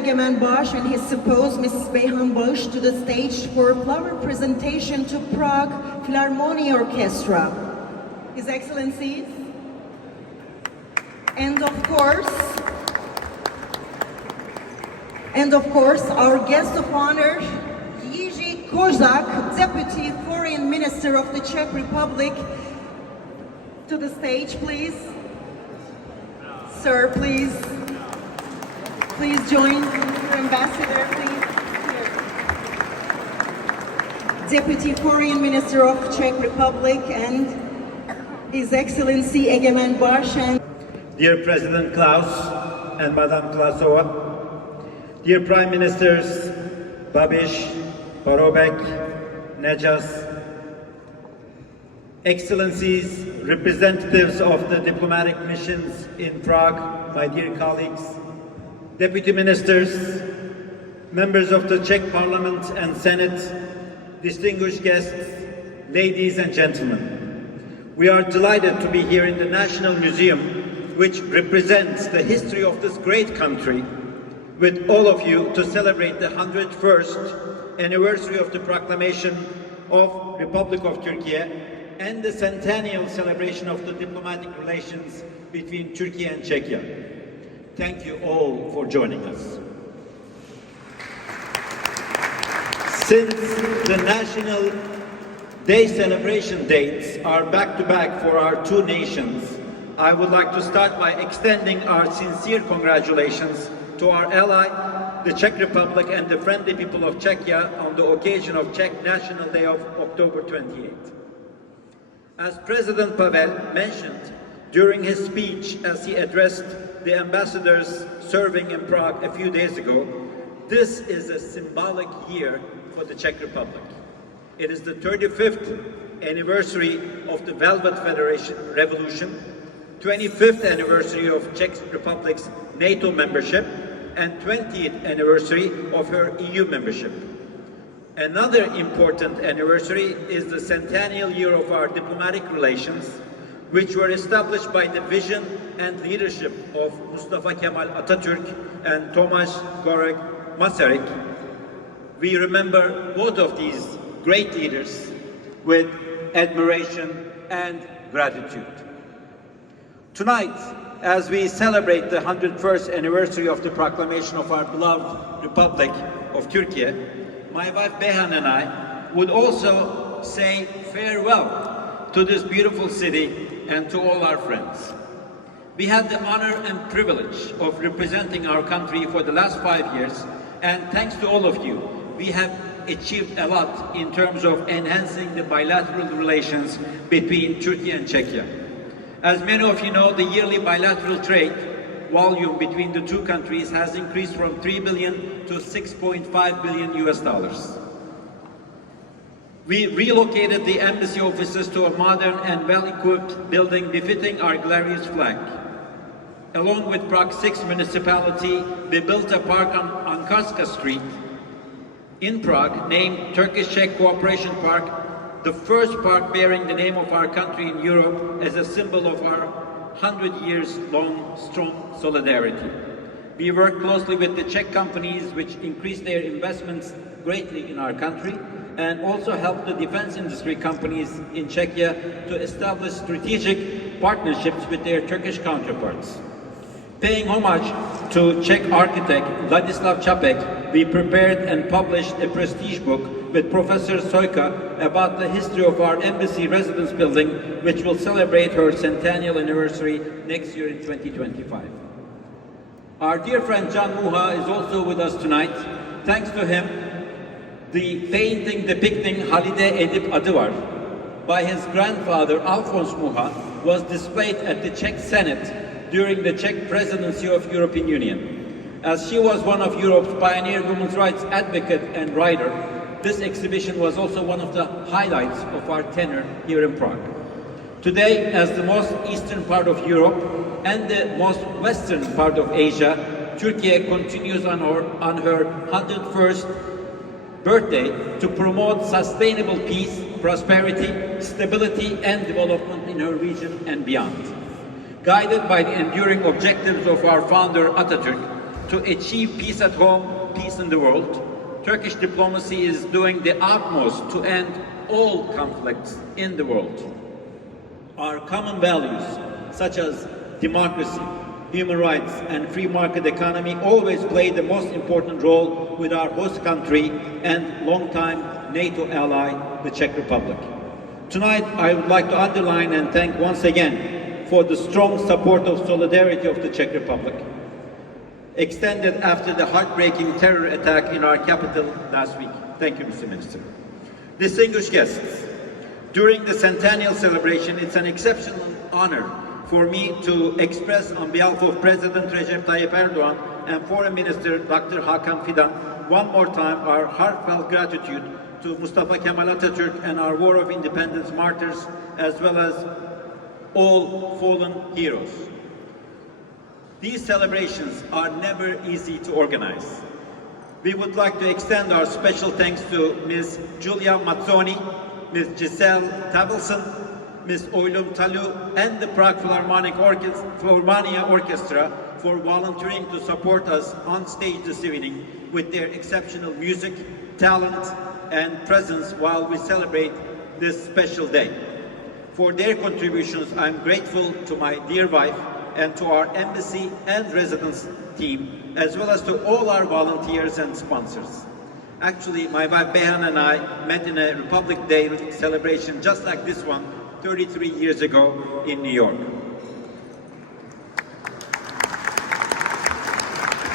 Egemen Bağış and his spouse, Mrs. Beyhan Bağış, to the stage for flower presentation to Prague Philharmonic Orchestra. His Excellencies, and of course, our guest of honor, Jiří Kozák, Deputy Foreign Minister of the Czech Republic, to the stage, please. Sir, please join your ambassador, please. Here. Deputy Foreign Minister of Czech Republic and His Excellency Egemen Bağış and Dear President Klaus and Madame Klasova, dear Prime Ministers Babiš, Parobek, Nejas, Excellencies, representatives of the diplomatic missions in Prague, my dear colleagues, Deputy Ministers, members of the Czech Parliament and Senate, distinguished guests, ladies and gentlemen. We are delighted to be here in the National Museum, which represents the history of this great country, with all of you to celebrate the 101st anniversary of the proclamation of Republic of Turkey and the centennial celebration of the diplomatic relations between Turkey and Czechia. Thank you all for joining us. Since the National Day celebration dates are back-to-back for our two nations, I would like to start by extending our sincere congratulations to our ally, the Czech Republic, and the friendly people of Czechia on the occasion of Czech National Day of October 28th. As President Pavel mentioned during his speech as he addressed the ambassadors serving in Prague a few days ago, this is a symbolic year for the Czech Republic. It is the 35th anniversary of the Velvet Revolution, 25th anniversary of Czech Republic's NATO membership, and 20th anniversary of her EU membership. Another important anniversary is the centennial year of our diplomatic relations, which were established by the vision and leadership of Mustafa Kemal Atatürk and Tomasz Garik Masaryk. We remember both of these great leaders with admiration and gratitude. Tonight, as we celebrate the 101st anniversary of the proclamation of our beloved Republic of Turkey, my wife Beyhan and I would also say farewell to this beautiful city and to all our friends. We had the honor and privilege of representing our country for the last 5 years, and thanks to all of you, we have achieved a lot in terms of enhancing the bilateral relations between Turkey and Czechia. As many of you know, the yearly bilateral trade volume between the two countries has increased from 3 billion to 6.5 billion US dollars. We relocated the embassy offices to a modern and well-equipped building befitting our glorious flag. Along with Prague 6 municipality, we built a park on Ankarska Street in Prague named Turkish-Czech Cooperation Park, the first park bearing the name of our country in Europe as a symbol of our 100 years long strong solidarity. We work closely with the Czech companies which increased their investments greatly in our country, and also help the defense industry companies in Czechia to establish strategic partnerships with their Turkish counterparts. Paying homage to Czech architect Ladislav Čapek, we prepared and published a prestige book with Professor Sojka about the history of our embassy residence building, which will celebrate her centennial anniversary next year in 2025. Our dear friend Can Muha is also with us tonight. Thanks to him, the painting depicting Halide Edip Adı Var by his grandfather Alphonse Muha was displayed at the Czech Senate during the Czech presidency of European Union. As she was one of Europe's pioneer women's rights advocate and writer, this exhibition was also one of the highlights of our tenure here in Prague. Today, as the most eastern part of Europe and the most western part of Asia, Turkey continues on her 101st birthday to promote sustainable peace, prosperity, stability and development in her region and beyond. Guided by the enduring objectives of our founder Atatürk, to achieve peace at home, peace in the world, Turkish diplomacy is doing the utmost to end all conflicts in the world. Our common values, such as democracy, human rights, and free market economy always play the most important role with our host country and longtime NATO ally, the Czech Republic. Tonight, I would like to underline and thank once again for the strong support of solidarity of the Czech Republic, extended after the heartbreaking terror attack in our capital last week. Thank you, Mr. Minister. Distinguished guests, during the centennial celebration, it's an exceptional honor for me to express on behalf of President Recep Tayyip Erdogan and Foreign Minister Dr. Hakan Fidan one more time our heartfelt gratitude to Mustafa Kemal Atatürk and our War of Independence martyrs, as well as all fallen heroes. These celebrations are never easy to organize. We would like to extend our special thanks to Ms. Giulia Mazzoni, Ms. Giselle Tavelson, Ms. Oylum Talu, and the Prague Philharmonic Orchestra for volunteering to support us on stage this evening with their exceptional music, talent, and presence while we celebrate this special day. For their contributions, I'm grateful to my dear wife and to our embassy and residence team, as well as to all our volunteers and sponsors. Actually, my wife Behan and I met in a Republic Day celebration just like this one 33 years ago in New York.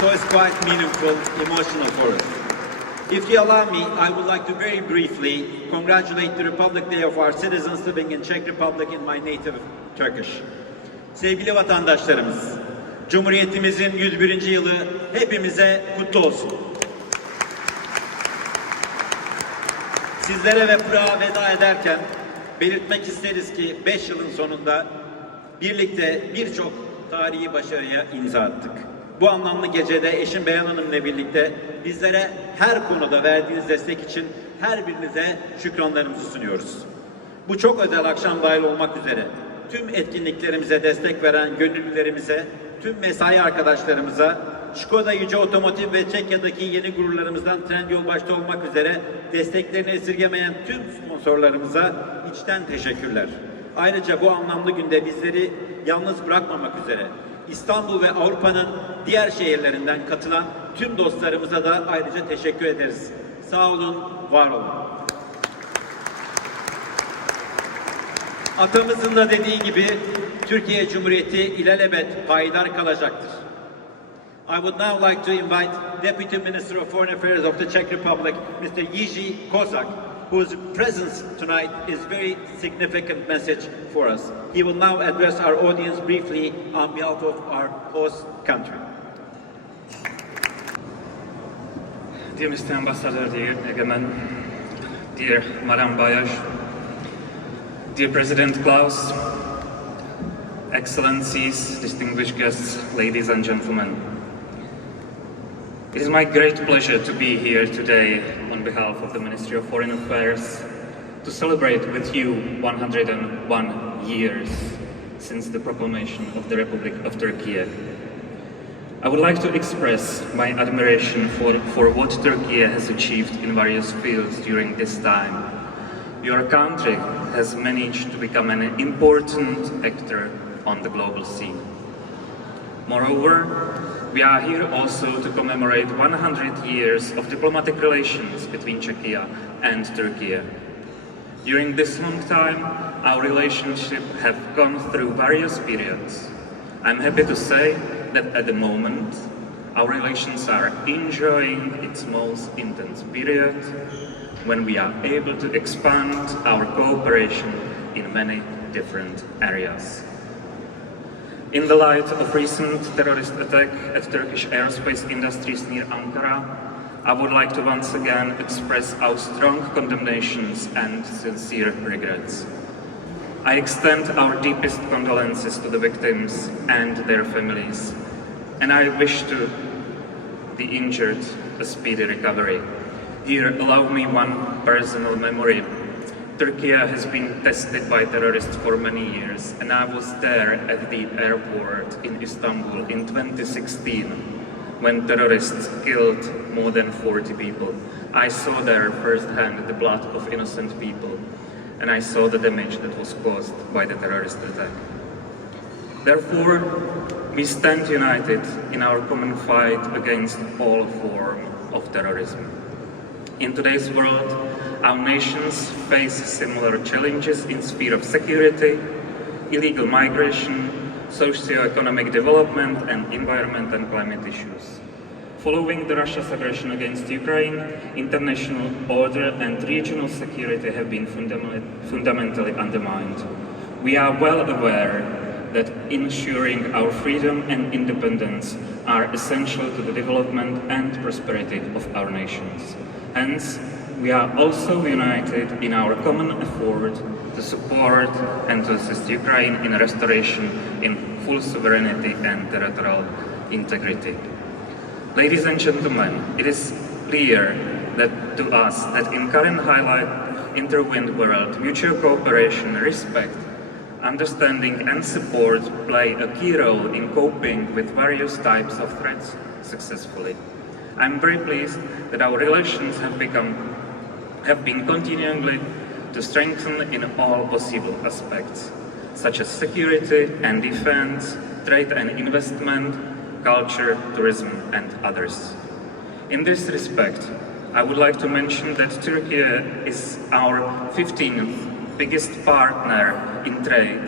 So it's quite meaningful, emotional for us. If you allow me, I would like to very briefly congratulate the Republic Day of our citizens living in Czech Republic in my native Turkish. Sevgili vatandaşlarımız, Cumhuriyetimizin 101. yılı hepimize kutlu olsun. Sizlere ve Prag'a veda ederken belirtmek isteriz ki 5 yılın sonunda birlikte birçok tarihi başarıya imza attık. Bu anlamlı gecede eşim Beyan Hanım'la birlikte bizlere her konuda verdiğiniz destek için her birinize şükranlarımızı sunuyoruz. Bu çok özel akşam dahil olmak üzere tüm etkinliklerimize destek veren gönüllülerimize, tüm mesai arkadaşlarımıza, Skoda Yüce Otomotiv ve Çekya'daki yeni gururlarımızdan Trendyol başta olmak üzere desteklerini esirgemeyen tüm sponsorlarımıza içten teşekkürler. Ayrıca bu anlamlı günde bizleri yalnız bırakmamak üzere İstanbul ve Avrupa'nın diğer şehirlerinden katılan tüm dostlarımıza da ayrıca teşekkür ederiz. Sağ olun, var olun. Atamızın da dediği gibi Türkiye Cumhuriyeti ilelebet payidar kalacaktır. I would now like to invite Deputy Minister of Foreign Affairs of the Czech Republic, Mr. Jiří Kozak, whose presence tonight is very significant message for us. He will now address our audience briefly on behalf of our host country. Dear Mr. Ambassador, dear Egemen, dear Madam Bayash, dear President Klaus, Excellencies, distinguished guests, ladies and gentlemen. It is my great pleasure to be here today on behalf of the Ministry of Foreign Affairs to celebrate with you 101 years since the proclamation of the Republic of Turkey. I would like to express my admiration for what Turkey has achieved in various fields during this time. Your country has managed to become an important actor on the global scene. Moreover, we are here also to commemorate 100 years of diplomatic relations between Czechia and Turkey. During this long time, our relationship have gone through various periods. I'm happy to say that at the moment, our relations are enjoying its most intense period when we are able to expand our cooperation in many different areas. In the light of recent terrorist attack at Turkish airspace industries near Ankara, I would like to once again express our strong condemnations and sincere regrets. I extend our deepest condolences to the victims and their families, and I wish to the injured a speedy recovery. Here, allow me one personal memory. Turkey has been tested by terrorists for many years, and I was there at the airport in Istanbul in 2016 when terrorists killed more than 40 people. I saw there firsthand the blood of innocent people, and I saw the damage that was caused by the terrorist attack. Therefore, we stand united in our common fight against all forms of terrorism. In today's world, our nations face similar challenges in the sphere of security, illegal migration, socio-economic development, and environment and climate issues. Following the Russia's aggression against Ukraine, international order and regional security have been fundamentally undermined. We are well aware that ensuring our freedom and independence are essential to the development and prosperity of our nations. Hence, we are also united in our common effort to support and to assist Ukraine in restoration in full sovereignty and territorial integrity. Ladies and gentlemen, it is clear that to us that in current highly intertwined world, mutual cooperation, respect, understanding and support play a key role in coping with various types of threats successfully. I'm very pleased that our relations have been continually to strengthen in all possible aspects, such as security and defense, trade and investment, culture, tourism, and others. In this respect, I would like to mention that Turkey is our 15th biggest partner in trade,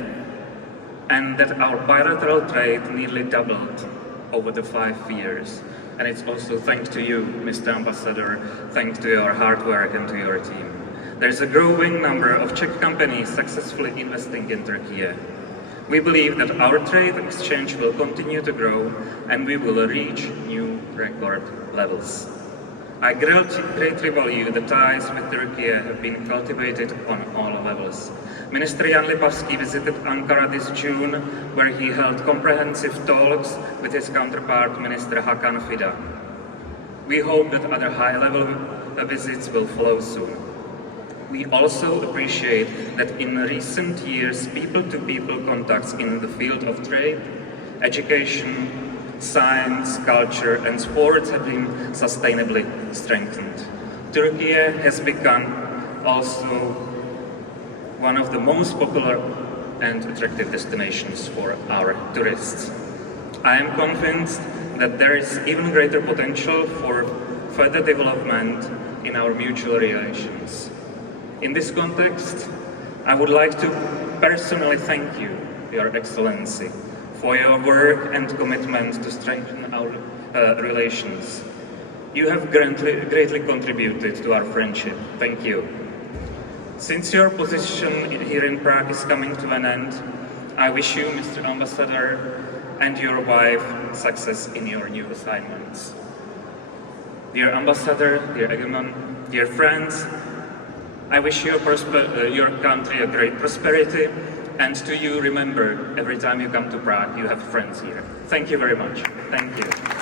and that our bilateral trade nearly doubled over the 5 years. And it's also thanks to you, Mr. Ambassador, thanks to your hard work and to your team. There's a growing number of Czech companies successfully investing in Turkey. We believe that our trade exchange will continue to grow and we will reach new record levels. I greatly value the ties with Turkey have been cultivated on all levels. Minister Jan Lipavsky visited Ankara this June, where he held comprehensive talks with his counterpart, Minister Hakan Fidan. We hope that other high-level visits will follow soon. We also appreciate that in recent years, people-to-people contacts in the field of trade, education, science, culture and sports have been sustainably strengthened. Turkey has become also one of the most popular and attractive destinations for our tourists. I am convinced that there is even greater potential for further development in our mutual relations. In this context, I would like to personally thank you, Your Excellency, for your work and commitment to strengthen our relations. You have greatly contributed to our friendship. Thank you. Since your position here in Prague is coming to an end, I wish you, Mr. Ambassador, and your wife success in your new assignments. Dear Ambassador, dear Egeman, dear friends, I wish your country a great prosperity, and to you remember, every time you come to Prague, you have friends here. Thank you very much. Thank you.